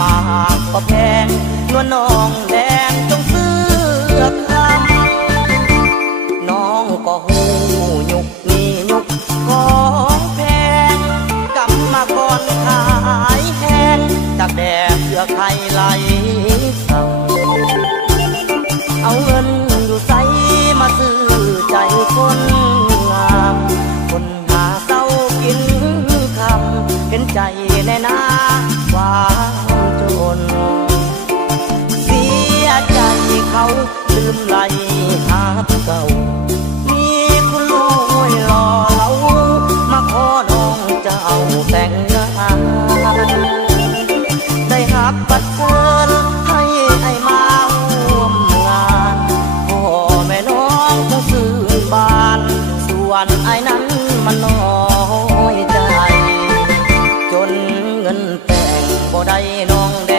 มากก็แพงนวลน้องแดงจงซื้อคำน้องก็หูยุกนี่ยุกของแพงกำมาก่อนขายแห้งจากแดดเพื่อใครไหลเขาเอาเงินอยู่ใสมาซื้อใจคนงามคนหาเศร้ากินคำเห็นใจในหน้าความจนเสียใจเขาลืมไหลหาเก่ามีคุณลูกหล่อเหลามาขอน้องเจ้าแต่งงานได้หักบัตรเชิญให้ไอ้มาร่วมงานพ่อแม่น้องต้องซื้อบ้านส่วนไอ้นั้นมันน้อยใจจนเงินแต่งบ่ได้น้องแด